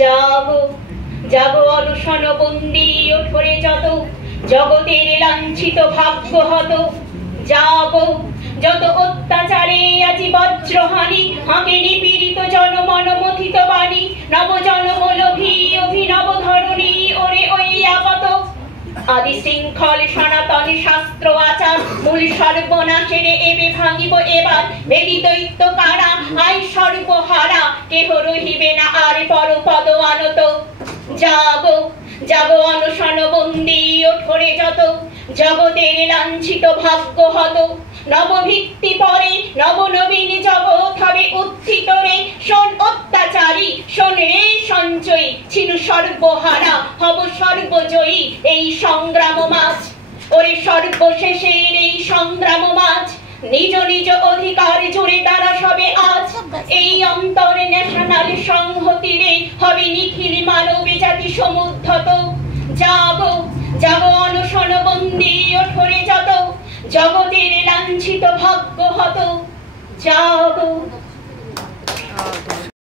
জাগো জাগো অনশন বন্দী ওঠরে যত জগতের লাঞ্ছিত ভাগ্য হত। জাগো যত অত্যাচারে আজি বজ্রহানি হাঁকে নিপীড়িত জনমন মথিত বাণী নব জনমলোভী অভিনব ধরণী ওরে ওই আগত। আদি শৃঙ্খল সনাতন শাস্ত্র আচার মূল সর্বনাশের এবে ভাঙিব এবার বেদি দৈত্য কারা আই সর্বহারা কেহ রহিবে না আর পরপদ আনত। জাগো জাগো অনশন বন্দী ওঠরে যত জগতের লাঞ্ছিত ভাগ্য হত। নবভিত্তি পরে নবনবীন জগৎ হবে উত্থিত রে। শোন অত্যাচারী শোন রে সঞ্চয়ী ছিল সর্বহারা হব সর্বজয়ী এই সংগ্রাম মাঝ। ওরে সর্বশেষের এই সংগ্রাম মাঝ নিজ নিজ অধিকার জুড়ে তারা সবে আজ। এই অন্তরে ন্যাশনাল সংহতিরে হবে নিখিল মানব জাতি সমুদ্ধত। জাগো জাগো অনশন বন্দী ওঠরে যত জগতের লাঞ্ছিত ভাগ্য হত। জাগো।